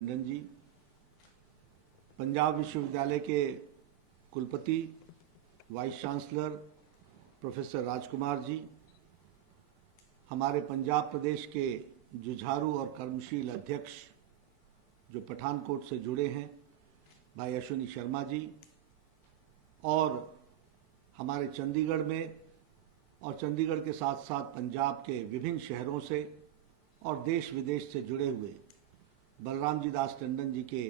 टंडन जी, पंजाब विश्वविद्यालय के कुलपति, vice chancellor professor Rajkumar ji, हमारे पंजाब प्रदेश के जुझारू और कर्मशील अध्यक्ष जो पठानकोट से जुड़े हैं भाई अश्विनी शर्मा जी, और हमारे चंडीगढ़ में और चंडीगढ़ के साथ साथ पंजाब के विभिन्न शहरों से और देश विदेश से जुड़े हुए बलराम जी दास टंडन जी के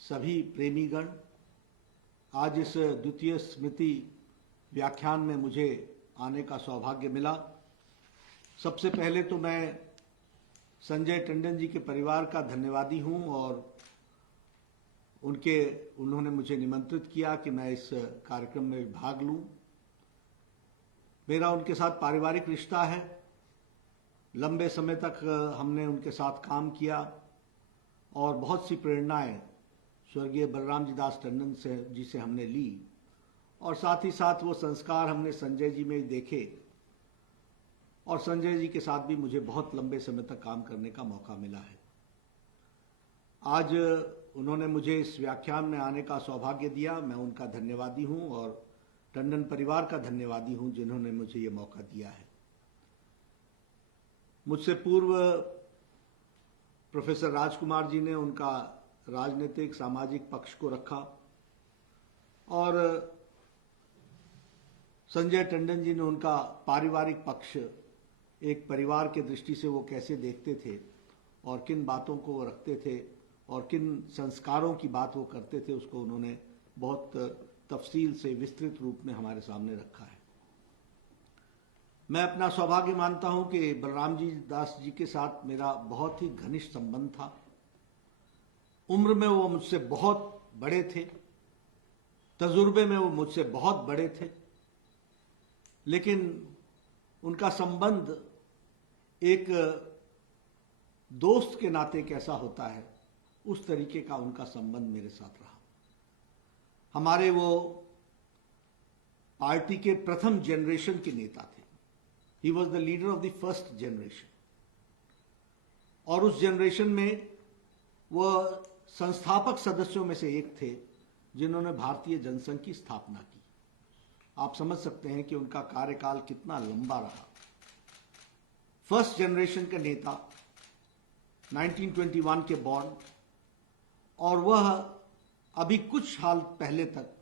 सभी प्रेमीगण, आज इस द्वितीय स्मृति व्याख्यान में मुझे आने का सौभाग्य मिला। सबसे पहले तो मैं संजय टंडन जी के परिवार का धन्यवादी हूं और उन्होंने मुझे निमंत्रित किया कि मैं इस कार्यक्रम में भाग लूं। मेरा उनके साथ पारिवारिक रिश्ता है, लंबे समय तक हमने उनके साथ काम किया और बहुत सी प्रेरणाएं स्वर्गीय बलराम जी दास टंडन जी से हमने ली और साथ ही साथ वो संस्कार हमने संजय जी में देखे और संजय जी के साथ भी मुझे बहुत लंबे समय तक काम करने का मौका मिला है। आज उन्होंने मुझे इस व्याख्यान में आने का सौभाग्य दिया, मैं उनका धन्यवादी हूं और टंडन परिवार का धन्यवादी हूं जिन्होंने मुझे ये मौका दिया है। मुझसे पूर्व प्रोफेसर राजकुमार जी ने उनका राजनीतिक सामाजिक पक्ष को रखा और संजय टंडन जी ने उनका पारिवारिक पक्ष, एक परिवार के दृष्टि से वो कैसे देखते थे और किन बातों को वो रखते थे और किन संस्कारों की बात वो करते थे, उसको उन्होंने बहुत तफसील से विस्तृत रूप में हमारे सामने रखा है। मैं अपना सौभाग्य मानता हूं कि बलराम जी दास जी के साथ मेरा बहुत ही घनिष्ठ संबंध था। उम्र में वो मुझसे बहुत बड़े थे, तजुर्बे में वो मुझसे बहुत बड़े थे, लेकिन उनका संबंध एक दोस्त के नाते कैसा होता है, उस तरीके का उनका संबंध मेरे साथ रहा। हमारे वो पार्टी के प्रथम जनरेशन के नेता थे। He was the leader of the first generation. और उस जनरेशन में वह संस्थापक सदस्यों में से एक थे जिन्होंने भारतीय जनसंघ की स्थापना की। आप समझ सकते हैं कि उनका कार्यकाल कितना लंबा रहा। फर्स्ट जनरेशन का नेता, 1921 के बॉर्न, और वह अभी कुछ साल पहले तक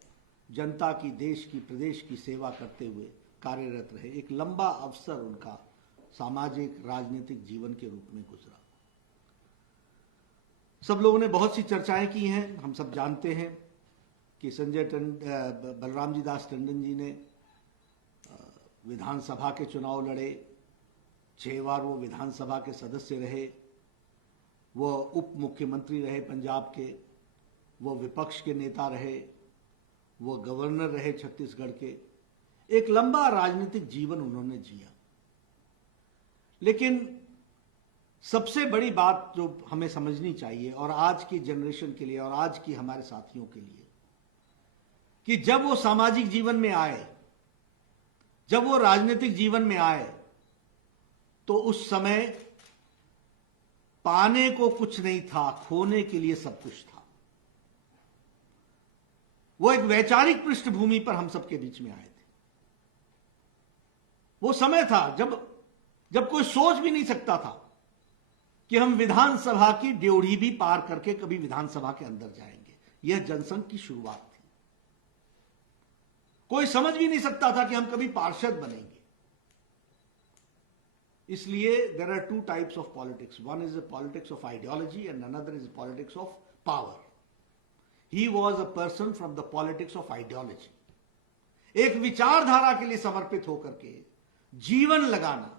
जनता की, देश की, प्रदेश की सेवा करते हुए कार्यरत रहे। एक लंबा अवसर उनका सामाजिक राजनीतिक जीवन के रूप में गुजरा। सब लोगों ने बहुत सी चर्चाएं की हैं। हम सब जानते हैं कि बलराम जी दास टंडन जी ने विधानसभा के चुनाव लड़े, 6 बार वो विधानसभा के सदस्य रहे, वो उप मुख्यमंत्री रहे पंजाब के, वो विपक्ष के नेता रहे, वो गवर्नर रहे छत्तीसगढ़ के। एक लंबा राजनीतिक जीवन उन्होंने जिया। लेकिन सबसे बड़ी बात जो हमें समझनी चाहिए और आज की जनरेशन के लिए और आज की हमारे साथियों के लिए, कि जब वो सामाजिक जीवन में आए, जब वो राजनीतिक जीवन में आए, तो उस समय पाने को कुछ नहीं था, खोने के लिए सब कुछ था। वो एक वैचारिक पृष्ठभूमि पर हम सबके बीच में आए थे। वो समय था जब कोई सोच भी नहीं सकता था कि हम विधानसभा की ड्योढ़ी भी पार करके कभी विधानसभा के अंदर जाएंगे। यह जनसंघ की शुरुआत थी। कोई समझ भी नहीं सकता था कि हम कभी पार्षद बनेंगे। इसलिए there are 2 types of politics. One is the politics of ideology and another is politics of power. He was a person from the politics of ideology. एक विचारधारा के लिए समर्पित होकर के जीवन लगाना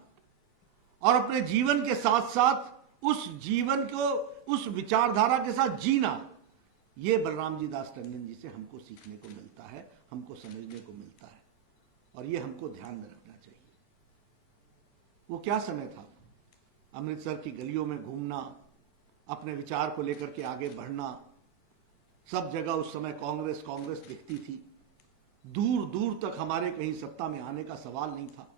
और अपने जीवन के साथ साथ उस जीवन को, उस विचारधारा के साथ जीना, यह बलराम जी दास टंडन जी से हमको सीखने को मिलता है, हमको समझने को मिलता है और यह हमको ध्यान में रखना चाहिए। वो क्या समय था, अमृतसर की गलियों में घूमना, अपने विचार को लेकर के आगे बढ़ना। सब जगह उस समय कांग्रेस कांग्रेस दिखती थी। दूर दूर तक हमारे कहीं सत्ता में आने का सवाल नहीं था,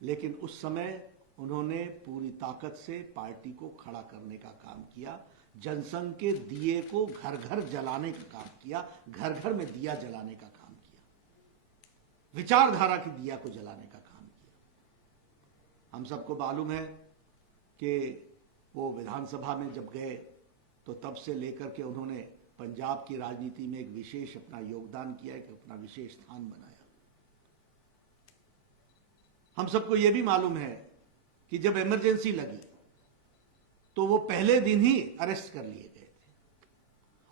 लेकिन उस समय उन्होंने पूरी ताकत से पार्टी को खड़ा करने का काम किया, जनसंघ के दिए को घर घर जलाने का काम किया, घर घर में दिया जलाने का काम किया, विचारधारा की दिया को जलाने का काम किया। हम सबको मालूम है कि वो विधानसभा में जब गए तो तब से लेकर के उन्होंने पंजाब की राजनीति में एक विशेष अपना योगदान किया, एक अपना विशेष स्थान बनाया। हम सबको यह भी मालूम है कि जब इमरजेंसी लगी तो वो पहले दिन ही अरेस्ट कर लिए गए थे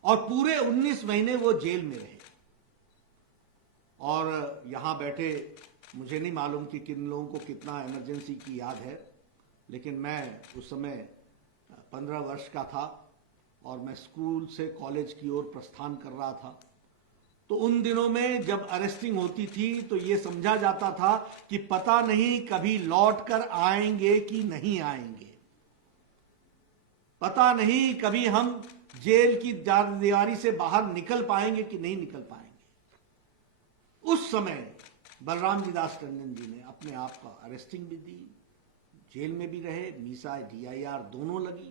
और पूरे 19 महीने वो जेल में रहे। और यहां बैठे मुझे नहीं मालूम कि किन लोगों को कितना इमरजेंसी की याद है, लेकिन मैं उस समय 15 वर्ष का था और मैं स्कूल से कॉलेज की ओर प्रस्थान कर रहा था। तो उन दिनों में जब अरेस्टिंग होती थी तो यह समझा जाता था कि पता नहीं कभी लौट कर आएंगे कि नहीं आएंगे, पता नहीं कभी हम जेल की दीवारी से बाहर निकल पाएंगे कि नहीं निकल पाएंगे। उस समय बलराम जी दास टंडन जी ने अपने आप का अरेस्टिंग भी दी, जेल में भी रहे, मीसा DIR दोनों लगी,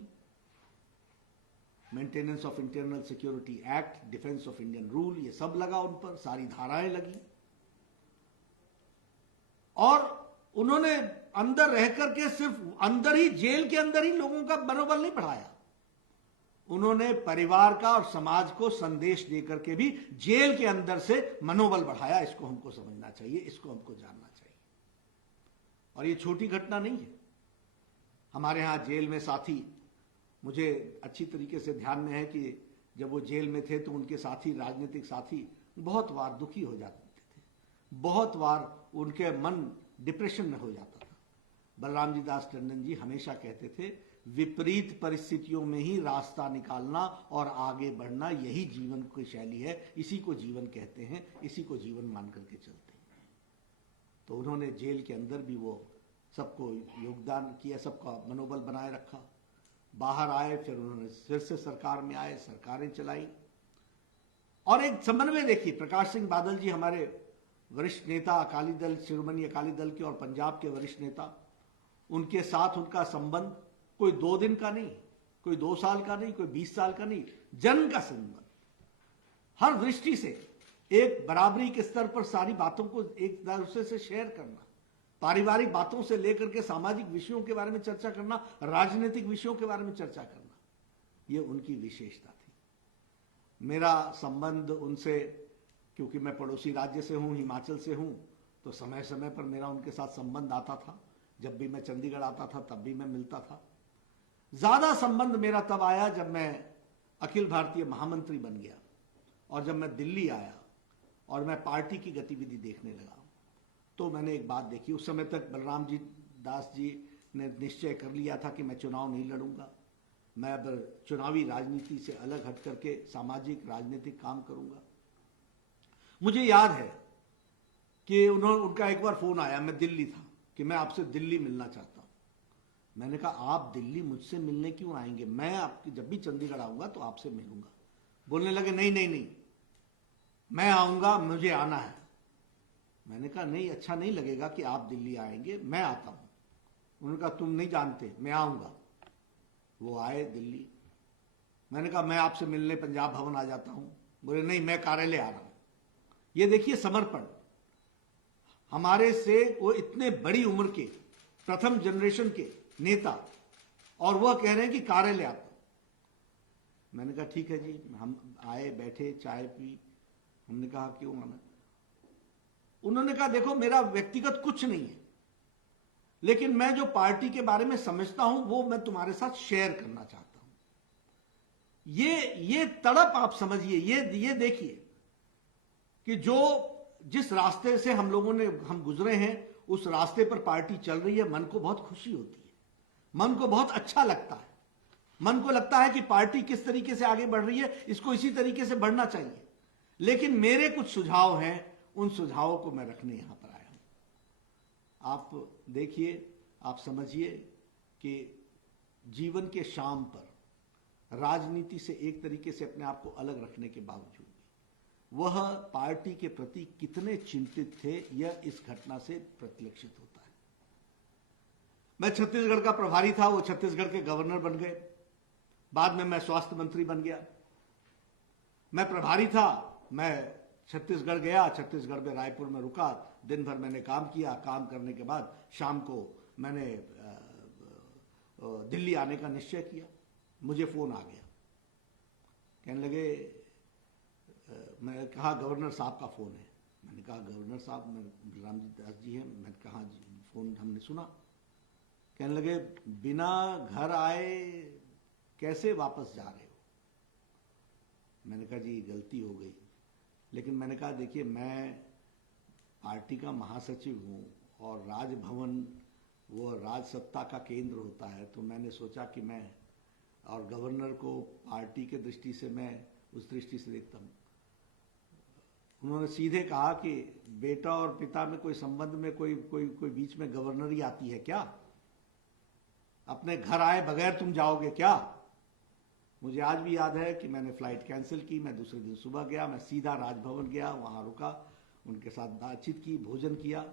maintenance of internal security act, defence of Indian rule, ये सब लगा उन पर, सारी धाराएं लगी। और उन्होंने अंदर रह करके सिर्फ अंदर ही, जेल के अंदर ही लोगों का मनोबल नहीं बढ़ाया, उन्होंने परिवार का और समाज को संदेश देकर के भी जेल के अंदर से मनोबल बढ़ाया। इसको हमको समझना चाहिए, इसको हमको जानना चाहिए। और ये छोटी घटना नहीं है। हमारे यहां जेल में साथी, मुझे अच्छी तरीके से ध्यान में है कि जब वो जेल में थे तो उनके साथी, राजनीतिक साथी, बहुत बार दुखी हो जाते थे, बहुत बार उनके मन डिप्रेशन में हो जाता था। बलराम जी दास टंडन जी हमेशा कहते थे, विपरीत परिस्थितियों में ही रास्ता निकालना और आगे बढ़ना, यही जीवन की शैली है, इसी को जीवन कहते हैं, इसी को जीवन मान करके चलते हैं। तो उन्होंने जेल के अंदर भी वो सबको योगदान किया, सबका मनोबल बनाए रखा। बाहर आए, फिर उन्होंने फिर से सरकार में आए, सरकारें चलाई। और एक समन्वय देखिए, प्रकाश सिंह बादल जी हमारे वरिष्ठ नेता, अकाली दल, शिरोमणि अकाली दल के और पंजाब के वरिष्ठ नेता, उनके साथ उनका संबंध कोई 2 दिन का नहीं, कोई 2 साल का नहीं, कोई 20 साल का नहीं, जन्म का संबंध। हर दृष्टि से एक बराबरी के स्तर पर सारी बातों को एक दूसरे से शेयर करना, पारिवारिक बातों से लेकर के सामाजिक विषयों के बारे में चर्चा करना, राजनीतिक विषयों के बारे में चर्चा करना, यह उनकी विशेषता थी। मेरा संबंध उनसे, क्योंकि मैं पड़ोसी राज्य से हूं, हिमाचल से हूं, तो समय समय पर मेरा उनके साथ संबंध आता था। जब भी मैं चंडीगढ़ आता था तब भी मैं मिलता था। ज्यादा संबंध मेरा तब आया जब मैं अखिल भारतीय महामंत्री बन गया और जब मैं दिल्ली आया और मैं पार्टी की गतिविधि देखने लगा, तो मैंने एक बात देखी। उस समय तक बलराम जी दास जी ने निश्चय कर लिया था कि मैं चुनाव नहीं लड़ूंगा, मैं अब चुनावी राजनीति से अलग हट करके सामाजिक राजनीतिक काम करूंगा। मुझे याद है कि उनका एक बार फोन आया, मैं दिल्ली था, कि मैं आपसे दिल्ली मिलना चाहता हूं। मैंने कहा, आप दिल्ली मुझसे मिलने क्यों आएंगे, मैं आपकी जब भी चंडीगढ़ आऊंगा तो आपसे मिलूंगा। बोलने लगे, नहीं नहीं नहीं, मैं आऊंगा, मुझे आना है। मैंने कहा, नहीं, अच्छा नहीं लगेगा कि आप दिल्ली आएंगे, मैं आता हूं। उन्होंने कहा, तुम नहीं जानते, मैं आऊंगा। वो आए दिल्ली। मैंने कहा, मैं आपसे मिलने पंजाब भवन आ जाता हूं। बोले, नहीं, मैं कार्यालय आ रहा हूं। ये देखिए समर्पण। हमारे से वो इतने बड़ी उम्र के प्रथम जनरेशन के नेता, और वह कह रहे हैं कि कार्यालय आता हूं। मैंने कहा, ठीक है जी। हम आए, बैठे, चाय पी। हमने कहा, क्यों आना? उन्होंने कहा, देखो, मेरा व्यक्तिगत कुछ नहीं है, लेकिन मैं जो पार्टी के बारे में समझता हूं वो मैं तुम्हारे साथ शेयर करना चाहता हूं। ये तड़प आप समझिए, ये देखिए कि जिस रास्ते से हम गुजरे हैं, उस रास्ते पर पार्टी चल रही है। मन को बहुत खुशी होती है, मन को बहुत अच्छा लगता है, मन को लगता है कि पार्टी किस तरीके से आगे बढ़ रही है, इसको इसी तरीके से बढ़ना चाहिए। लेकिन मेरे कुछ सुझाव हैं, उन सुझावों को मैं रखने यहां पर आया हूं। आप देखिए, आप समझिए कि जीवन के शाम पर राजनीति से एक तरीके से अपने आप को अलग रखने के बावजूद वह पार्टी के प्रति कितने चिंतित थे, यह इस घटना से प्रतिलक्षित होता है। मैं छत्तीसगढ़ का प्रभारी था, वो छत्तीसगढ़ के गवर्नर बन गए। बाद में मैं स्वास्थ्य मंत्री बन गया। मैं प्रभारी था, मैं छत्तीसगढ़ गया, छत्तीसगढ़ में रायपुर में रुका, दिन भर मैंने काम किया। काम करने के बाद शाम को मैंने दिल्ली आने का निश्चय किया। मुझे फोन आ गया, कहने लगे, मैंने कहा गवर्नर साहब का फोन है। मैंने कहा गवर्नर साहब, मैं बलरामजी दास जी हैं। मैंने कहा जी, फोन हमने सुना। कहने लगे बिना घर आए कैसे वापस जा रहे हो? मैंने कहा जी गलती हो गई। लेकिन मैंने कहा देखिए, मैं पार्टी का महासचिव हूँ और राजभवन वो राज सत्ता का केंद्र होता है, तो मैंने सोचा कि मैं और गवर्नर को पार्टी के दृष्टि से मैं उस दृष्टि से देखता हूँ। उन्होंने सीधे कहा कि बेटा और पिता में कोई संबंध में कोई कोई कोई बीच में गवर्नरी आती है क्या? अपने घर आए बगैर तुम जाओगे क्या? मुझे आज भी याद है कि मैंने फ्लाइट कैंसिल की, मैं दूसरे दिन सुबह गया, मैं सीधा राजभवन गया, वहां रुका, उनके साथ बातचीत की, भोजन किया।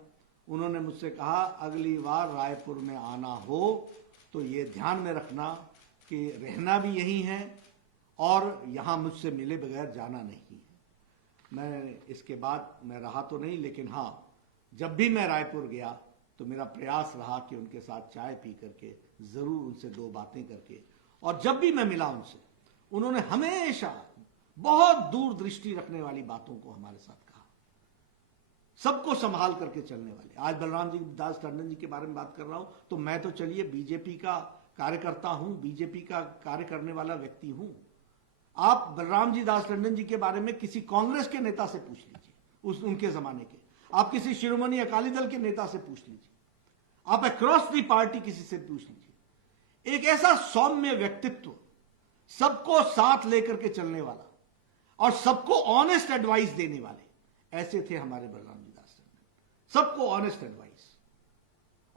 उन्होंने मुझसे कहा अगली बार रायपुर में आना हो तो ये ध्यान में रखना कि रहना भी यही है और यहां मुझसे मिले बगैर जाना नहीं है। मैं इसके बाद मैं रहा तो नहीं, लेकिन हाँ, जब भी मैं रायपुर गया तो मेरा प्रयास रहा कि उनके साथ चाय पी करके जरूर उनसे दो बातें करके, और जब भी मैं मिला उनसे, उन्होंने हमेशा बहुत दूरदृष्टि रखने वाली बातों को हमारे साथ कहा, सबको संभाल करके चलने वाले। आज बलरामजी दास टंडन जी के बारे में बात कर रहा हूं तो मैं तो चलिए बीजेपी का कार्यकर्ता हूं, बीजेपी का कार्य करने वाला व्यक्ति हूं। आप बलरामजी दास टंडन जी के बारे में किसी कांग्रेस के नेता से पूछ लीजिए, उनके जमाने के, आप किसी शिरोमणि अकाली दल के नेता से पूछ लीजिए, आप अक्रॉस दी पार्टी किसी से पूछ लीजिए। एक ऐसा सौम्य व्यक्तित्व, सबको साथ लेकर के चलने वाला और सबको ऑनेस्ट एडवाइस देने वाले, ऐसे थे हमारे बलरामजी दास टंडन। सबको ऑनेस्ट एडवाइस,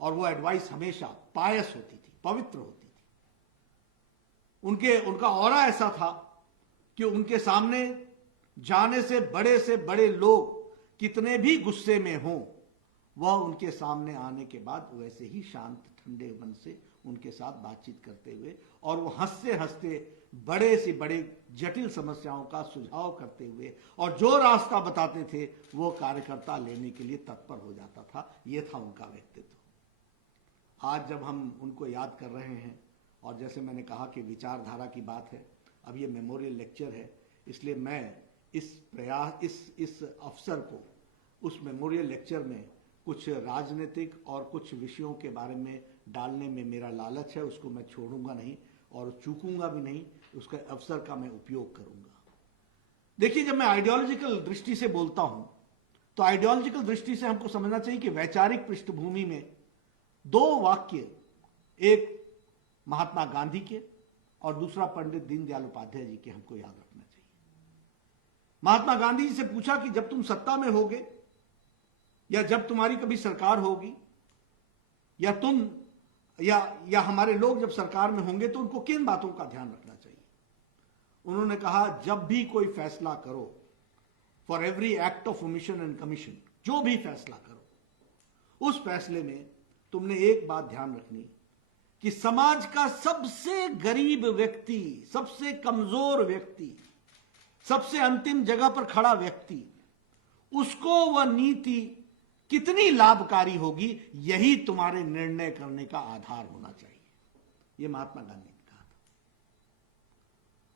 और वो एडवाइस हमेशा पायस होती थी, पवित्र होती थी। उनका ऑरा ऐसा था कि उनके सामने जाने से बड़े लोग कितने भी गुस्से में हों, वह उनके सामने आने के बाद वैसे ही शांत ठंडे मन से उनके साथ बातचीत करते हुए, और वो हंसते हंसते बड़े से बड़े जटिल समस्याओं का सुझाव करते हुए, और जो रास्ता बताते थे वो कार्यकर्ता लेने के लिए तत्पर हो जाता था। ये था उनका व्यक्तित्व। आज जब हम उनको याद कर रहे हैं, और जैसे मैंने कहा कि विचारधारा की बात है, अब ये मेमोरियल लेक्चर है, इसलिए मैं इस अवसर को, उस मेमोरियल लेक्चर में कुछ राजनीतिक और कुछ विषयों के बारे में डालने में मेरा लालच है, उसको मैं छोड़ूंगा नहीं और चूकूंगा भी नहीं, उसका अवसर का मैं उपयोग करूंगा। देखिए, जब मैं आइडियोलॉजिकल दृष्टि से बोलता हूं तो आइडियोलॉजिकल दृष्टि से हमको समझना चाहिए कि वैचारिक पृष्ठभूमि में दो वाक्य, एक महात्मा गांधी के और दूसरा पंडित दीनदयाल उपाध्याय जी के हमको याद रखना चाहिए। महात्मा गांधी जी से पूछा कि जब तुम सत्ता में होगे, या जब तुम्हारी कभी सरकार होगी, या तुम या हमारे लोग जब सरकार में होंगे, तो उनको किन बातों का ध्यान रखना चाहिए? उन्होंने कहा जब भी कोई फैसला करो, for every act of omission and commission, जो भी फैसला करो, उस फैसले में तुमने एक बात ध्यान रखनी कि समाज का सबसे गरीब व्यक्ति, सबसे कमजोर व्यक्ति, सबसे अंतिम जगह पर खड़ा व्यक्ति, उसको वह नीति कितनी लाभकारी होगी, यही तुम्हारे निर्णय करने का आधार होना चाहिए। यह महात्मा गांधी ने कहा था।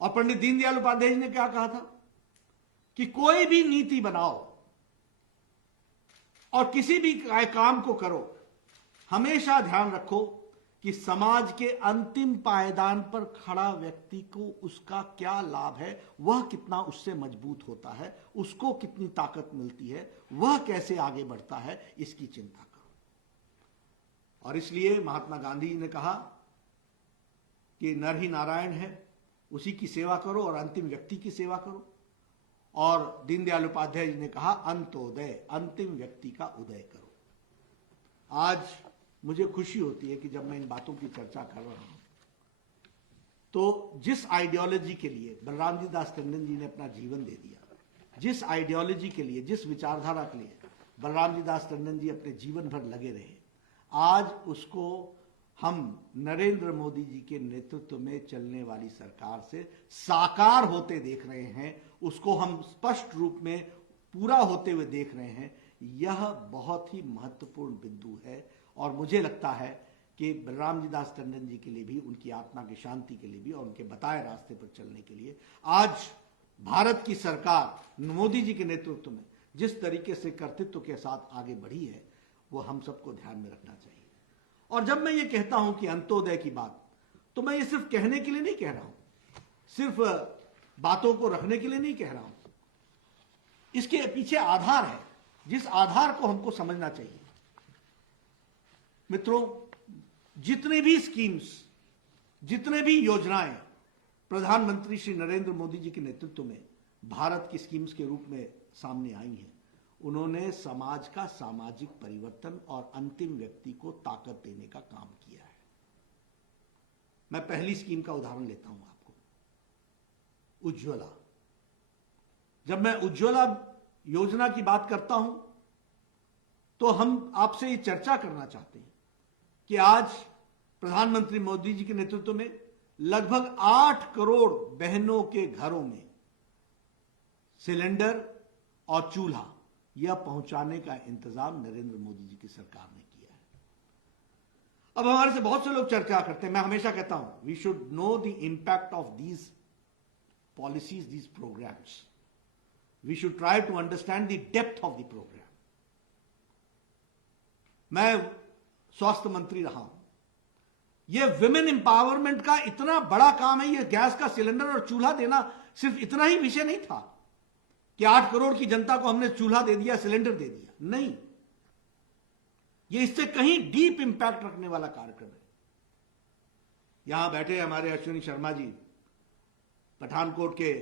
और पंडित दीनदयाल उपाध्याय जी ने क्या कहा था कि कोई भी नीति बनाओ और किसी भी काम को करो, हमेशा ध्यान रखो कि समाज के अंतिम पायदान पर खड़ा व्यक्ति को उसका क्या लाभ है, वह कितना उससे मजबूत होता है, उसको कितनी ताकत मिलती है, वह कैसे आगे बढ़ता है, इसकी चिंता करो। और इसलिए महात्मा गांधी जी ने कहा कि नर ही नारायण है, उसी की सेवा करो और अंतिम व्यक्ति की सेवा करो। और दीनदयाल उपाध्याय जी ने कहा अंत्योदय, अंतिम व्यक्ति का उदय करो। आज मुझे खुशी होती है कि जब मैं इन बातों की चर्चा कर रहा हूं, तो जिस आइडियोलॉजी के लिए बलरामजी दास टंडन जी ने अपना जीवन दे दिया, जिस आइडियोलॉजी के लिए, जिस विचारधारा के लिए बलरामजी दास टंडन जी अपने जीवन भर लगे रहे, आज उसको हम नरेंद्र मोदी जी के नेतृत्व में चलने वाली सरकार से साकार होते देख रहे हैं, उसको हम स्पष्ट रूप में पूरा होते हुए देख रहे हैं। यह बहुत ही महत्वपूर्ण बिंदु है और मुझे लगता है कि बलराम जी दास टंडन जी के लिए भी, उनकी आत्मा की शांति के लिए भी और उनके बताए रास्ते पर चलने के लिए आज भारत की सरकार मोदी जी के नेतृत्व में जिस तरीके से कर्तृत्व के साथ आगे बढ़ी है, वो हम सबको ध्यान में रखना चाहिए। और जब मैं ये कहता हूं कि अंत्योदय की बात, तो मैं ये सिर्फ कहने के लिए नहीं कह रहा हूं, सिर्फ बातों को रखने के लिए नहीं कह रहा हूं। इसके पीछे आधार है, जिस आधार को हमको समझना चाहिए। मित्रों, जितने भी स्कीम्स, जितने भी योजनाएं प्रधानमंत्री श्री नरेंद्र मोदी जी के नेतृत्व में भारत की स्कीम्स के रूप में सामने आई हैं, उन्होंने समाज का सामाजिक परिवर्तन और अंतिम व्यक्ति को ताकत देने का काम किया है। मैं पहली स्कीम का उदाहरण लेता हूं आपको, उज्ज्वला। जब मैं उज्ज्वला योजना की बात करता हूं तो हम आपसे ये चर्चा करना चाहते हैं कि आज प्रधानमंत्री मोदी जी के नेतृत्व में लगभग 8 करोड़ बहनों के घरों में सिलेंडर और चूल्हा यह पहुंचाने का इंतजाम नरेंद्र मोदी जी की सरकार ने किया है। अब हमारे से बहुत से लोग चर्चा करते हैं, मैं हमेशा कहता हूं we should know the impact of these policies, these programs. We should try to understand the depth of the program. मैं स्वास्थ्य मंत्री रहा हूं, यह विमेन एम्पावरमेंट का इतना बड़ा काम है। यह गैस का सिलेंडर और चूल्हा देना सिर्फ इतना ही विषय नहीं था कि 8 करोड़ की जनता को हमने चूल्हा दे दिया, सिलेंडर दे दिया, नहीं। यह इससे कहीं डीप इंपैक्ट रखने वाला कार्यक्रम है। यहां बैठे हमारे अश्विनी शर्मा जी पठानकोट के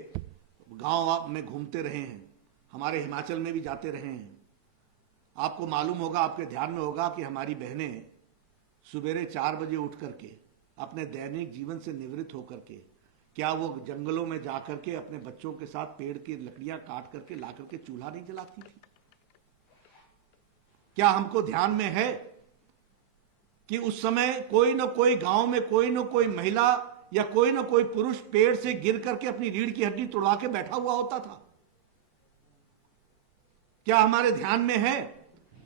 गांव में घूमते रहे हैं, हमारे हिमाचल में भी जाते रहे हैं। आपको मालूम होगा, आपके ध्यान में होगा कि हमारी बहनें सुबेरे 4 बजे उठ करके अपने दैनिक जीवन से निवृत्त होकर के क्या वो जंगलों में जाकर के अपने बच्चों के साथ पेड़ की लकड़ियां काट करके ला करके चूल्हा नहीं जलाती थी? क्या हमको ध्यान में है कि उस समय कोई ना कोई गांव में कोई ना कोई महिला या कोई ना कोई पुरुष पेड़ से गिर करके अपनी रीढ़ की हड्डी तोड़वा के बैठा हुआ होता था? क्या हमारे ध्यान में है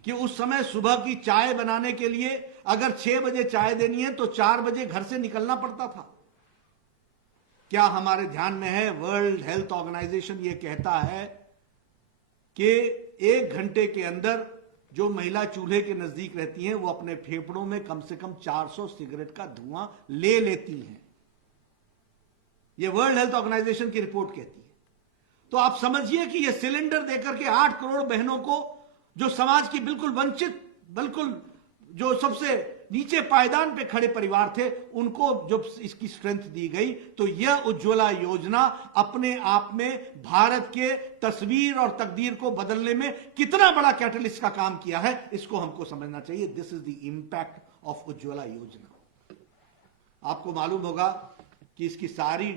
कि उस समय सुबह की चाय बनाने के लिए अगर 6 बजे चाय देनी है तो 4 बजे घर से निकलना पड़ता था? क्या हमारे ध्यान में है वर्ल्ड हेल्थ ऑर्गेनाइजेशन ये कहता है कि 1 घंटे के अंदर जो महिला चूल्हे के नजदीक रहती हैं वो अपने फेफड़ों में कम से कम 400 सिगरेट का धुआं ले लेती हैं। ये वर्ल्ड हेल्थ ऑर्गेनाइजेशन की रिपोर्ट कहती है। तो आप समझिए कि ये सिलेंडर देकर के 8 करोड़ बहनों को, जो समाज की बिल्कुल वंचित, बिल्कुल जो सबसे नीचे पायदान पे खड़े परिवार थे, उनको जब इसकी स्ट्रेंथ दी गई, तो यह उज्ज्वला योजना अपने आप में भारत के तस्वीर और तकदीर को बदलने में कितना बड़ा कैटलिस्ट का काम किया है, इसको हमको समझना चाहिए। This is the impact of Ujjwala योजना। आपको मालूम होगा कि इसकी सारी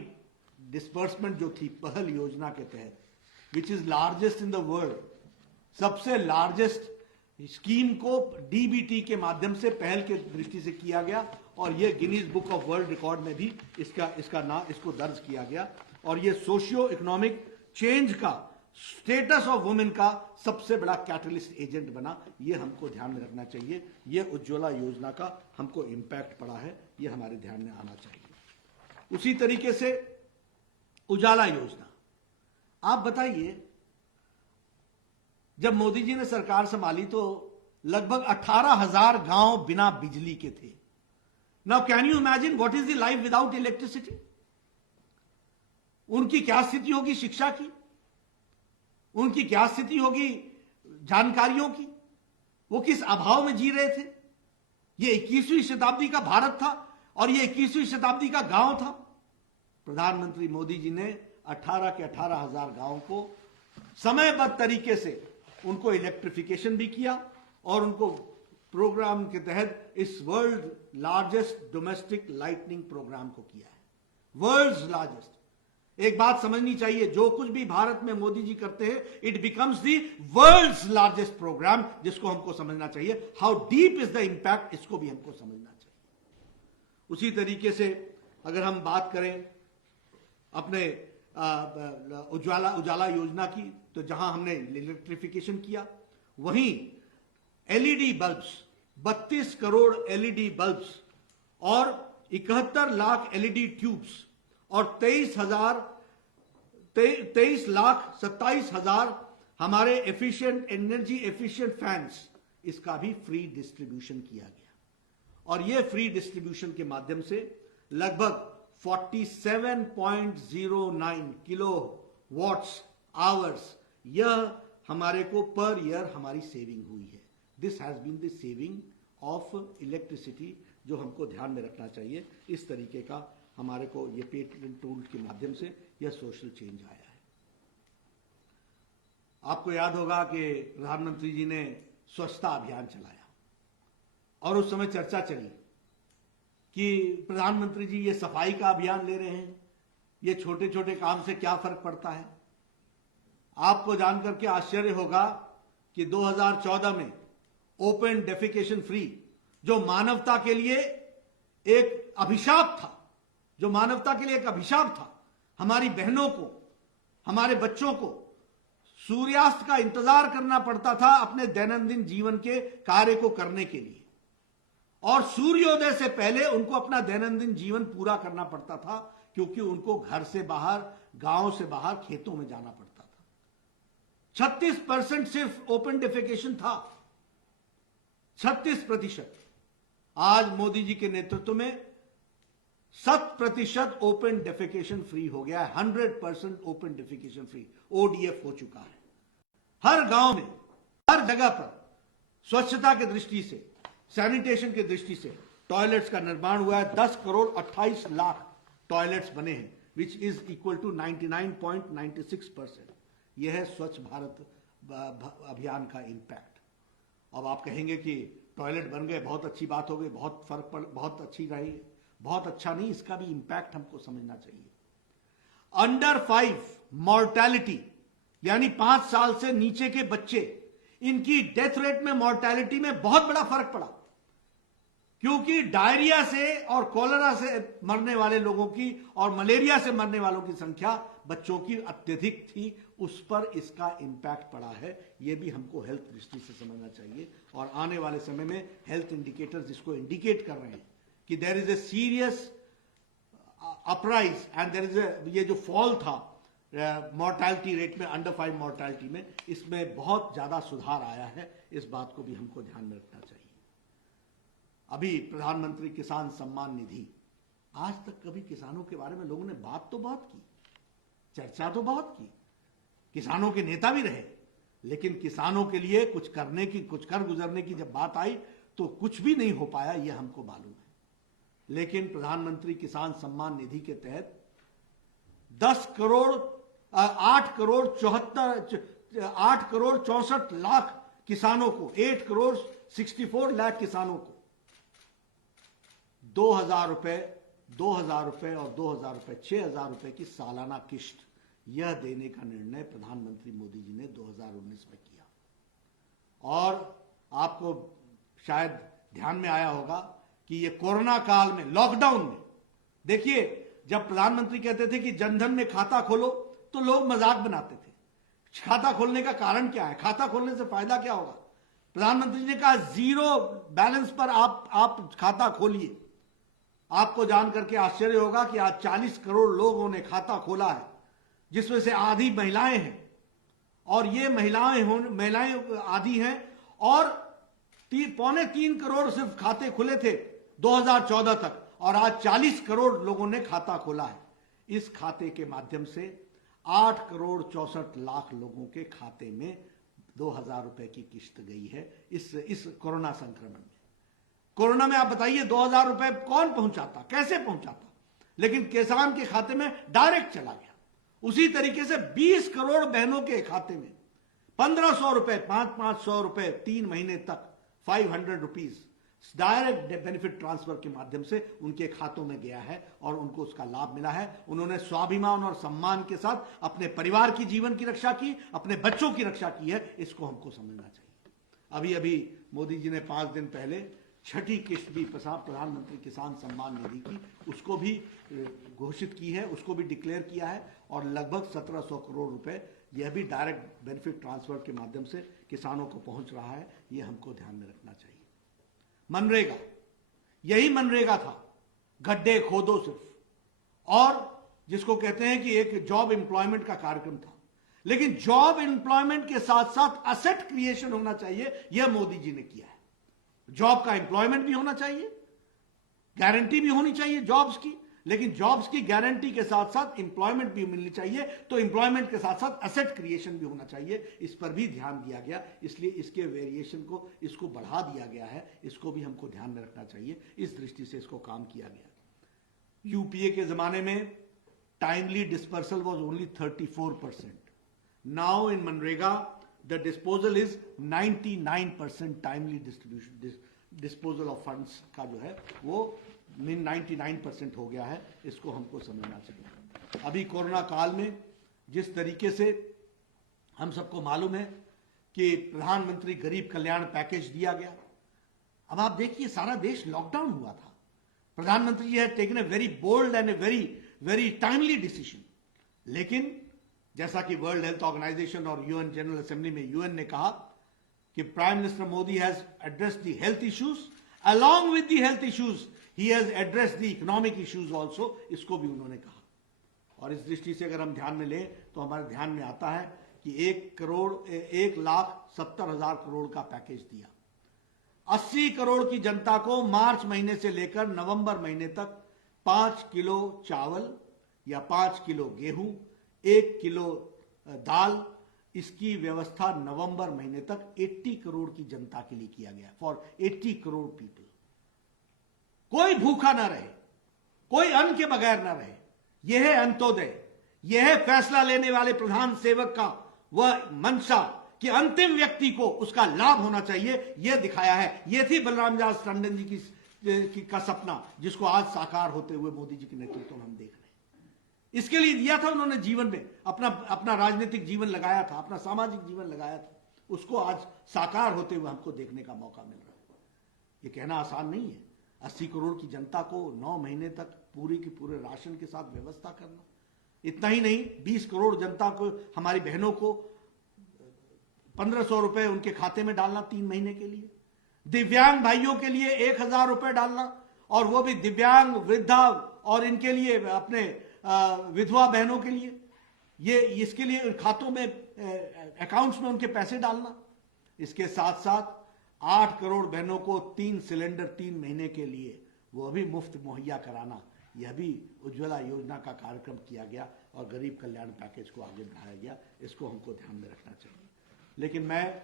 डिस्बर्समेंट जो थी पहल योजना के तहत, which is largest in the world, सबसे लार्जेस्ट स्कीम को डीबीटी के माध्यम से पहल के दृष्टि से किया गया और यह Guinness book of world record में भी इसको दर्ज किया गया। और यह सोशियो इकोनॉमिक चेंज का, स्टेटस ऑफ वुमेन का सबसे बड़ा कैटलिस्ट एजेंट बना। यह हमको ध्यान में रखना चाहिए। यह उज्ज्वला योजना का हमको इंपैक्ट पड़ा है, यह हमारे ध्यान में आना चाहिए। उसी तरीके से उजाला योजना, आप बताइए, जब मोदी जी ने सरकार संभाली तो लगभग 18,000 गांव बिना बिजली के थे। Now can you imagine what is the life without electricity? उनकी क्या स्थिति होगी शिक्षा की, उनकी क्या स्थिति होगी जानकारियों की, वो किस अभाव में जी रहे थे। ये 21वीं शताब्दी का भारत था और ये 21वीं शताब्दी का गांव था। प्रधानमंत्री मोदी जी ने 18 के 18,000 गांवों को समयबद्ध तरीके से उनको इलेक्ट्रिफिकेशन भी किया और उनको प्रोग्राम के तहत इस world largest domestic lighting program को किया है, वर्ल्ड्स लार्जेस्ट। एक बात समझनी चाहिए, जो कुछ भी भारत में मोदी जी करते हैं, it becomes the world's largest program, जिसको हमको समझना चाहिए। How deep is the impact, इसको भी हमको समझना चाहिए। उसी तरीके से अगर हम बात करें अपने उजाला योजना की, तो जहां हमने इलेक्ट्रिफिकेशन किया, वहीं LED bulbs, 32 crore LED bulbs और 71 लाख एलईडी ट्यूब्स और 23,27,000 हमारे एफिशिएंट एनर्जी एफिशिएंट फैंस, इसका भी फ्री डिस्ट्रीब्यूशन किया गया। और यह फ्री डिस्ट्रीब्यूशन के माध्यम से लगभग 47.09 किलो वॉट्स आवर्स, यह हमारे को पर ईयर हमारी सेविंग हुई है। This has been the saving of electricity, जो हमको ध्यान में रखना चाहिए। इस तरीके का हमारे को ये पेटेंट टूल के माध्यम से यह सोशल चेंज आया है। आपको याद होगा कि प्रधानमंत्री जी ने स्वच्छता अभियान चलाया और उस समय चर्चा चली कि प्रधानमंत्री जी ये सफाई का अभियान ले रहे हैं, ये छोटे छोटे काम से क्या फर्क पड़ता है। आपको जानकर के आश्चर्य होगा कि 2014 में ओपन डेफिकेशन फ्री, जो मानवता के लिए एक अभिशाप था, जो मानवता के लिए एक अभिशाप था, हमारी बहनों को, हमारे बच्चों को सूर्यास्त का इंतजार करना पड़ता था अपने दैनंदिन जीवन के कार्य को करने के लिए, और सूर्योदय से पहले उनको अपना दैनंदिन जीवन पूरा करना पड़ता था, क्योंकि उनको घर से बाहर, गांव से बाहर, खेतों में जाना पड़ता था। 36% सिर्फ ओपन डेफिकेशन था, 36%। आज मोदी जी के नेतृत्व में 100% ओपन डेफिकेशन फ्री हो गया है। 100% ओपन डेफिकेशन फ्री, ओडीएफ हो चुका है। हर गांव में, हर जगह पर स्वच्छता की दृष्टि से, सैनिटेशन की दृष्टि से टॉयलेट्स का निर्माण हुआ है। 10 करोड़ 28 लाख टॉयलेट्स बने हैं, विच इज इक्वल टू 99.96%। यह है स्वच्छ भारत अभियान का इंपैक्ट। अब आप कहेंगे कि टॉयलेट बन गए, बहुत अच्छी बात हो गई, बहुत फर्क पड़, बहुत अच्छी रही। बहुत अच्छा नहीं, इसका भी इंपैक्ट हमको समझना चाहिए। अंडर 5 मॉर्टैलिटी, यानी 5 साल से नीचे के बच्चे, इनकी डेथ रेट में, मॉर्टैलिटी में बहुत बड़ा फर्क पड़ा, क्योंकि डायरिया से और कॉलेरा से मरने वाले लोगों की और मलेरिया से मरने वालों की संख्या बच्चों की अत्यधिक थी। उस पर इसका इंपैक्ट पड़ा है। यह भी हमको हेल्थ दृष्टि से समझना चाहिए। और आने वाले समय में हेल्थ इंडिकेटर्स इसको इंडिकेट कर रहे हैं कि there is a serious uprise and there is ये जो फॉल था मॉर्टैलिटी रेट में, अंडर 5 मॉर्टैलिटी में, इसमें बहुत ज्यादा सुधार आया है। इस बात को भी हमको ध्यान में रखना चाहिए। अभी प्रधानमंत्री किसान सम्मान निधि, आज तक कभी किसानों के बारे में लोगों ने बात तो बहुत की, चर्चा तो बहुत की, किसानों के नेता भी रहे, लेकिन किसानों के लिए कुछ करने की, कुछ कर गुजरने की जब बात आई तो कुछ भी नहीं हो पाया, यह हमको मालूम है। लेकिन प्रधानमंत्री किसान सम्मान निधि के तहत 8 करोड़ 64 लाख किसानों को, 8 करोड़ 64 लाख किसानों को 2,000 रुपए और 2,000 रुपए, 6,000 रुपए की सालाना किश्त, यह देने का निर्णय प्रधानमंत्री मोदी जी ने 2019 में किया। और आपको शायद ध्यान में आया होगा कि ये कोरोना काल में, लॉकडाउन में, देखिए जब प्रधानमंत्री कहते थे कि जनधन में खाता खोलो तो लोग मजाक बनाते थे। खाता खोलने का कारण क्या है, खाता खोलने से फायदा क्या होगा। प्रधानमंत्री जी ने कहा 0 बैलेंस पर आप खाता खोलिए। आपको जान करके आश्चर्य होगा कि आज 40 करोड़ लोगों ने खाता खोला है, जिसमें से आधी महिलाएं हैं। और ये महिलाएं आधी हैं, और 3.25 करोड़ सिर्फ खाते खुले थे 2014 तक, और आज 40 करोड़ लोगों ने खाता खोला है। इस खाते के माध्यम से 8 करोड़ 64 लाख लोगों के खाते में 2,000 रुपए की किश्त गई है इस कोरोना संक्रमण में। कोरोना में आप बताइए 2,000 रुपए कौन पहुंचाता, कैसे पहुंचाता, लेकिन किसान के खाते में डायरेक्ट चला गया। उसी तरीके से 20 करोड़ बहनों के खाते में 1,500 रुपए, 500 रुपए 3 महीने तक, 500 रुपीज डायरेक्ट बेनिफिट ट्रांसफर के माध्यम से उनके खातों में गया है और उनको उसका लाभ मिला है। उन्होंने स्वाभिमान और सम्मान के साथ अपने परिवार की जीवन की रक्षा की, अपने बच्चों की रक्षा की है। इसको हमको समझना चाहिए। अभी मोदी जी ने 5 दिन पहले छठी किस्त भी प्रधानमंत्री किसान सम्मान निधि की उसको भी घोषित की है, उसको भी डिक्लेयर किया है और लगभग 1700 करोड़ रुपए यह भी डायरेक्ट बेनिफिट ट्रांसफर के माध्यम से किसानों को पहुंच रहा है। ये हमको ध्यान में रखना चाहिए। मनरेगा, यही मनरेगा था, गड्ढे खोदो सिर्फ, और जिसको कहते हैं कि एक जॉब एम्प्लॉयमेंट का कार्यक्रम था। लेकिन जॉब एम्प्लॉयमेंट के साथ साथ असेट क्रिएशन होना चाहिए, यह मोदी जी ने किया है। जॉब का एम्प्लॉयमेंट भी होना चाहिए, गारंटी भी होनी चाहिए जॉब्स की, लेकिन जॉब्स की गारंटी के साथ साथ एम्प्लॉयमेंट भी मिलनी चाहिए, तो एम्प्लॉयमेंट के साथ साथ एसेट क्रिएशन भी होना चाहिए। इस पर भी ध्यान दिया गया, इसलिए इसके वेरिएशन को इसको बढ़ा दिया गया है, इसको भी हमको ध्यान में रखना चाहिए। इस दृष्टि से इसको काम किया गया। यूपीए के जमाने में timely dispersal was only 34%. Now in MNREGA the disposal is 99% timely distribution, disposal of funds का जो है वो 99% हो गया है। इसको हमको समझना चाहिए। अभी कोरोना काल में जिस तरीके से हम सबको मालूम है कि प्रधानमंत्री गरीब कल्याण पैकेज दिया गया, अब आप देखिए सारा देश लॉकडाउन हुआ था। प्रधानमंत्री ji have taken a very bold and a very timely decision, लेकिन जैसा कि वर्ल्ड हेल्थ ऑर्गेनाइजेशन और यूएन जनरल असेंबली में यूएन ने कहा कि prime minister Modi has addressed the health issues, along with the health issues he has addressed the economic issues also, इसको भी उन्होंने कहा। और इस दृष्टि से अगर हम ध्यान में लें तो हमारे ध्यान में आता है कि 1,70,000 करोड़ का पैकेज दिया। 80 करोड़ की जनता को मार्च महीने से लेकर नवंबर महीने तक 5 किलो चावल या 5 किलो गेहूं, 1 किलो दाल, इसकी व्यवस्था नवंबर महीने तक 80 करोड़ की जनता के लिए किया गया, फॉर 80 करोड़ पीपल। कोई भूखा ना रहे, कोई अन्न के बगैर ना रहे। यह है अंत्योदय, यह है फैसला लेने वाले प्रधान सेवक का वह मंशा कि अंतिम व्यक्ति को उसका लाभ होना चाहिए, यह दिखाया है। यह थी बलराम दास टंडन जी का सपना, जिसको आज साकार होते हुए मोदी जी के नेतृत्व में हम देख रहे हैं। इसके लिए दिया था उन्होंने, जीवन में अपना राजनीतिक जीवन लगाया था, अपना सामाजिक जीवन लगाया था, उसको आज साकार होते हुए हमको देखने का मौका मिल रहा है। ये कहना आसान नहीं है। 80 करोड़ की जनता को 9 महीने तक पूरी की पूरे राशन के साथ व्यवस्था करना। इतना ही नहीं, 20 करोड़ जनता को, हमारी बहनों को 1500 रुपए उनके खाते में डालना 3 महीने के लिए। दिव्यांग भाइयों के लिए 1000 रुपए डालना, और वो भी दिव्यांग, वृद्धा और इनके लिए अपने विधवा बहनों के लिए, ये इसके लिए खातों में, अकाउंट्स में उनके पैसे डालना। इसके साथ साथ 8 करोड़ बहनों को 3 सिलेंडर 3 महीने के लिए वो भी मुफ्त मुहैया कराना। यह भी उज्ज्वला योजना का कार्यक्रम किया गया और गरीब कल्याण पैकेज को आगे बढ़ाया गया। इसको हमको ध्यान में रखना चाहिए। लेकिन मैं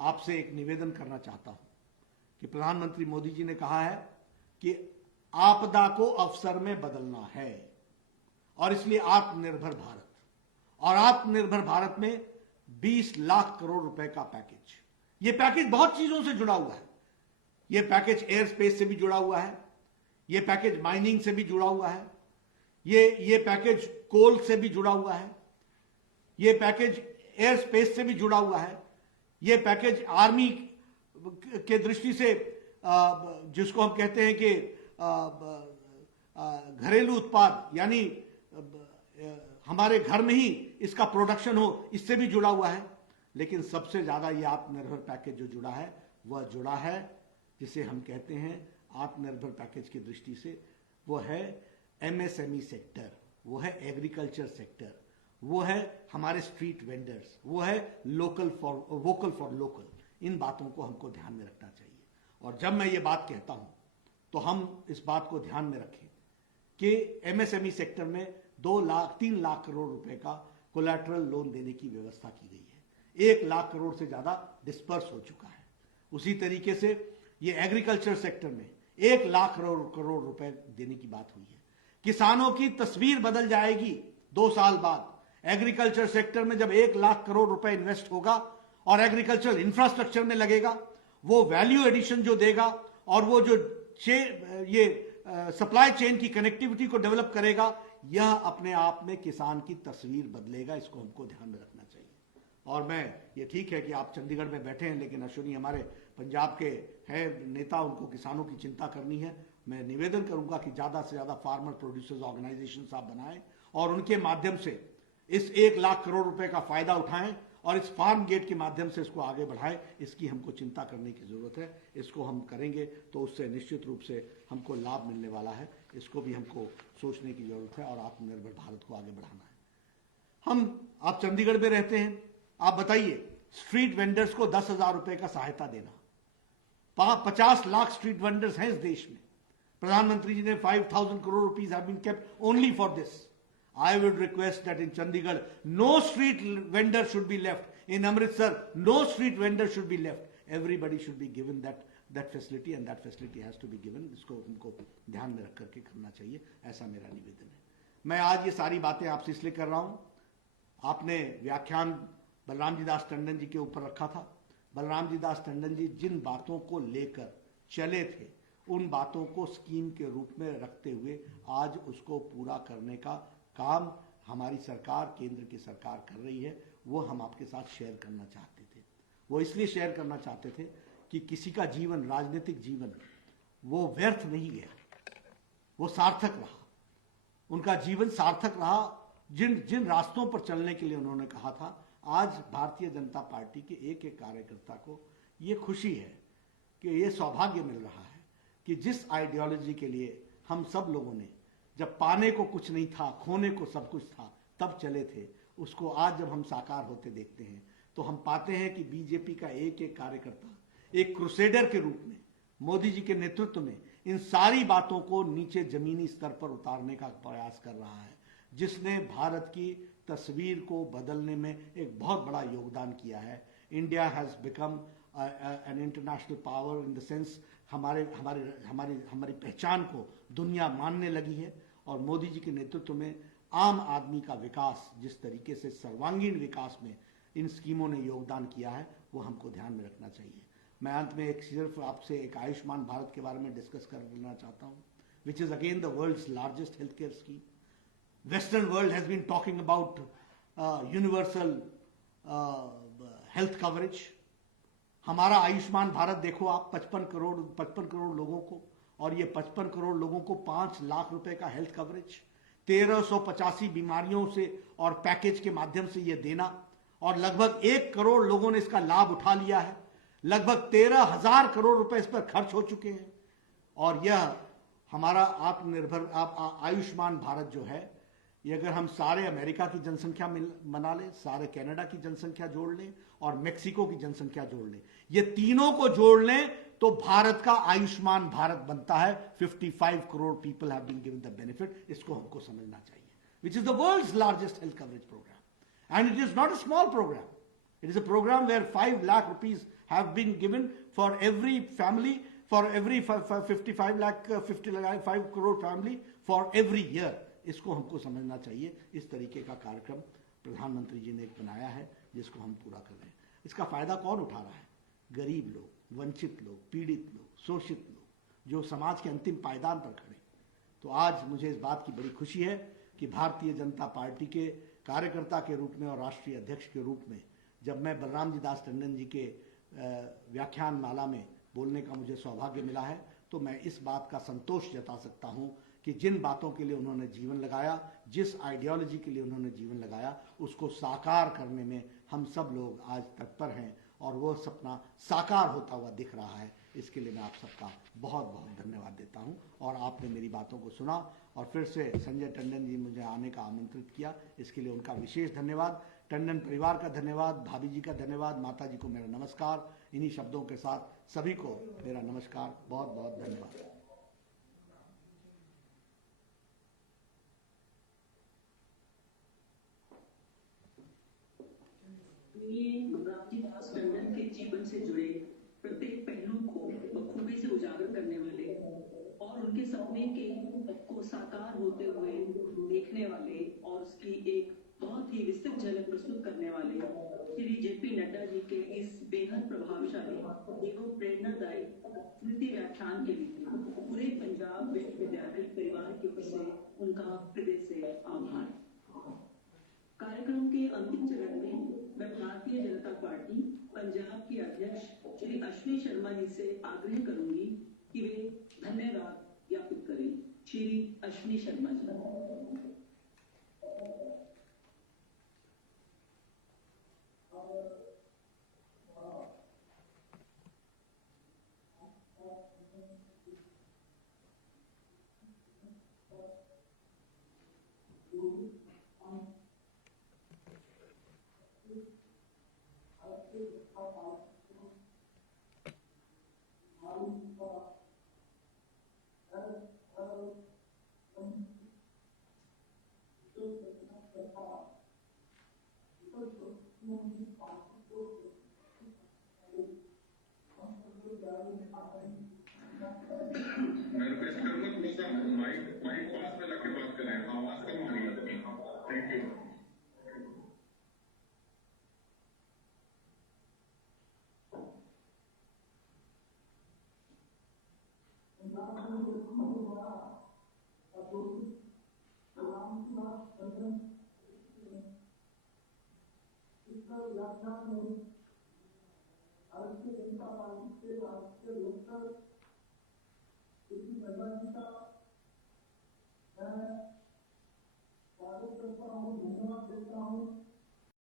आपसे एक निवेदन करना चाहता हूं कि प्रधानमंत्री मोदी जी ने कहा है कि आपदा को अवसर में बदलना है, और इसलिए आत्मनिर्भर भारत, और आत्मनिर्भर भारत में 20 लाख करोड़ रुपए का पैकेज। यह पैकेज बहुत चीजों से जुड़ा हुआ है। यह पैकेज एयर स्पेस से भी जुड़ा हुआ है, यह पैकेज माइनिंग से भी जुड़ा हुआ है, यह पैकेज कोल से भी जुड़ा हुआ है, यह पैकेज एयर स्पेस से भी जुड़ा हुआ है, यह पैकेज आर्मी के दृष्टि से, जिसको हम कहते हैं कि घरेलू उत्पाद, यानी हमारे घर में ही इसका प्रोडक्शन हो, इससे भी जुड़ा हुआ है। लेकिन सबसे ज्यादा ये आत्मनिर्भर पैकेज जो जुड़ा है, वह जुड़ा है जिसे हम कहते हैं आत्मनिर्भर पैकेज की दृष्टि से, वो है एमएसएमई सेक्टर, वो है एग्रीकल्चर सेक्टर, वो है हमारे स्ट्रीट वेंडर्स, वो है वोकल फॉर लोकल। इन बातों को हमको ध्यान में रखना चाहिए। और जब मैं ये बात कहता हूं तो हम इस बात को ध्यान में रखें कि एमएसएमई सेक्टर में 3 लाख करोड़ रुपए का कोलैटरल लोन देने की व्यवस्था की गई है। 1 लाख करोड़ से ज्यादा डिस्पर्स हो चुका है। उसी तरीके से ये एग्रीकल्चर सेक्टर में 1 लाख करोड़ रुपए देने की बात हुई है। किसानों की तस्वीर बदल जाएगी 2 साल बाद। एग्रीकल्चर सेक्टर में जब 1 लाख करोड़ रुपए इन्वेस्ट होगा और एग्रीकल्चर इंफ्रास्ट्रक्चर में लगेगा, वो वैल्यू एडिशन जो देगा और वो जो सप्लाई चेन की कनेक्टिविटी को डेवलप करेगा, यह अपने आप में किसान की तस्वीर बदलेगा। इसको हमको ध्यान में रखना चाहिए। और मैं, ये ठीक है कि आप चंडीगढ़ में बैठे हैं, लेकिन अश्विनी हमारे पंजाब के हैं नेता, उनको किसानों की चिंता करनी है। मैं निवेदन करूंगा कि ज़्यादा से ज़्यादा फार्मर प्रोड्यूसर्स ऑर्गेनाइजेशन आप बनाएं और उनके माध्यम से इस 1 लाख करोड़ रुपए का फायदा उठाएं और इस फार्म गेट के माध्यम से इसको आगे बढ़ाएं। इसकी हमको चिंता करने की जरूरत है। इसको हम करेंगे तो उससे निश्चित रूप से हमको लाभ मिलने वाला है। इसको भी हमको सोचने की जरूरत है और आत्मनिर्भर भारत को आगे बढ़ाना है। आप चंडीगढ़ में रहते हैं, आप बताइए, स्ट्रीट वेंडर्स को 10,000 रुपए का सहायता देना, 50 लाख स्ट्रीट वेंडर्स हैं इस देश में। प्रधानमंत्री जी ने 5,000 crore rupees have been kept only for this. I would request that in Chandigarh, no street vendor should be left. In Amritsar, no street vendor should be left. Everybody should be given that facility, and that facility has to be given. इसको हमको ध्यान में रख करके करना चाहिए, ऐसा मेरा निवेदन है। मैं आज ये सारी बातें आपसे इसलिए कर रहा हूं, आपने व्याख्यान बलराम जी दास टंडन जी के ऊपर रखा था। बलराम जी दास टंडन जी जिन बातों को लेकर चले थे, उन बातों को स्कीम के रूप में रखते हुए आज उसको पूरा करने का काम हमारी सरकार, केंद्र की सरकार कर रही है। वो हम आपके साथ शेयर करना चाहते थे। वो इसलिए शेयर करना चाहते थे कि किसी का जीवन, राजनीतिक जीवन, वो व्यर्थ नहीं गया, वो सार्थक रहा। उनका जीवन सार्थक रहा। जिन रास्तों पर चलने के लिए उन्होंने कहा था, आज भारतीय जनता पार्टी के एक एक कार्यकर्ता को ये खुशी है कि ये सौभाग्य मिल रहा है कि जिस आइडियोलॉजी के लिए हम सब लोगों ने, जब पाने को कुछ नहीं था, खोने को सब कुछ था, तब चले थे, उसको आज जब हम साकार होते देखते हैं तो हम पाते हैं कि बीजेपी का एक एक कार्यकर्ता एक क्रूसेडर के रूप में मोदी जी के नेतृत्व में इन सारी बातों को नीचे जमीनी स्तर पर उतारने का प्रयास कर रहा है, जिसने भारत की तस्वीर को बदलने में एक बहुत बड़ा योगदान किया है। India has become an international power in the sense, हमारी पहचान को दुनिया मानने लगी है। और मोदी जी के नेतृत्व में आम आदमी का विकास, जिस तरीके से सर्वांगीण विकास में इन स्कीमों ने योगदान किया है, वो हमको ध्यान में रखना चाहिए। मैं अंत में सिर्फ आपसे एक आयुष्मान भारत के बारे में डिस्कस करना चाहता हूँ, which is again the world's largest health care scheme. Western world has been talking about universal health coverage. हमारा आयुष्मान भारत देखो आप, 55 करोड़ लोगों को, और ये 55 करोड़ लोगों को 5 लाख रुपए का हेल्थ कवरेज, 1385 बीमारियों से और पैकेज के माध्यम से ये देना, और लगभग 1 करोड़ लोगों ने इसका लाभ उठा लिया है। लगभग 13,000 करोड़ रुपए इस पर खर्च हो चुके हैं। और यह हमारा आत्मनिर्भर आयुष्मान भारत जो है, ये अगर हम सारे अमेरिका की जनसंख्या बना लें, सारे कनाडा की जनसंख्या जोड़ लें और मेक्सिको की जनसंख्या जोड़ लें, ये तीनों को जोड़ लें तो भारत का आयुष्मान भारत बनता है। 55 crore people have been given the benefit. इसको हमको समझना चाहिए, which is the world's largest health coverage programme, and it is not a small programme. It is a programme where 5 lakh rupees have been given for every family, for every 55 crore family for every year। इसको हमको समझना चाहिए। इस तरीके का कार्यक्रम प्रधानमंत्री जी ने एक बनाया है, जिसको हम पूरा कर रहे हैं। इसका फायदा कौन उठा रहा है? गरीब लोग, वंचित लोग, पीड़ित लोग, शोषित लोग, जो समाज के अंतिम पायदान पर खड़े। तो आज मुझे इस बात की बड़ी खुशी है कि भारतीय जनता पार्टी के कार्यकर्ता के रूप में और राष्ट्रीय अध्यक्ष के रूप में, जब मैं बलराम जी दास टंडन जी के व्याख्यान माला में बोलने का मुझे सौभाग्य मिला है, तो मैं इस बात का संतोष जता सकता हूं कि जिन बातों के लिए उन्होंने जीवन लगाया, जिस आइडियोलॉजी के लिए उन्होंने जीवन लगाया, उसको साकार करने में हम सब लोग आज तत्पर हैं, और वो सपना साकार होता हुआ दिख रहा है। इसके लिए मैं आप सबका बहुत बहुत धन्यवाद देता हूं। और आपने मेरी बातों को सुना, और फिर से संजय टंडन जी मुझे आने का आमंत्रित किया, इसके लिए उनका विशेष धन्यवाद। टंडन परिवार का धन्यवाद, भाभी जी का धन्यवाद, माता जी को मेरा नमस्कार। इन्हीं शब्दों के साथ सभी को मेरा नमस्कार, बहुत बहुत धन्यवाद। बलराम जी दास टंडन के जीवन से जुड़े प्रत्येक पहलू को बखूबी से उजागर करने वाले और उनके सपने को साकार होते हुए देखने वाले और उसकी एक बहुत ही विस्तृत झलक प्रस्तुत करने वाले श्री जेपी नड्डा जी के इस बेहद प्रभावशाली एवं प्रेरणादायी स्मृति व्याख्यान के लिए पूरे पंजाब विश्वविद्यालय परिवार की ओर से उनका हृदय से आभार। कार्यक्रम के अंतिम चरण में मैं भारतीय जनता पार्टी पंजाब के अध्यक्ष श्री अश्विनी शर्मा जी से आग्रह करूंगी कि वे धन्यवाद ज्ञापित करें। श्री अश्विनी शर्मा जी। मैं रिक्वेस्ट करूंगा थोड़ा सा माइक माइक पास में रख बात करें, आवाज कम आ रही है आपकी। Thank you. Bharatiya Janata party के राष्ट्रीय लोकदल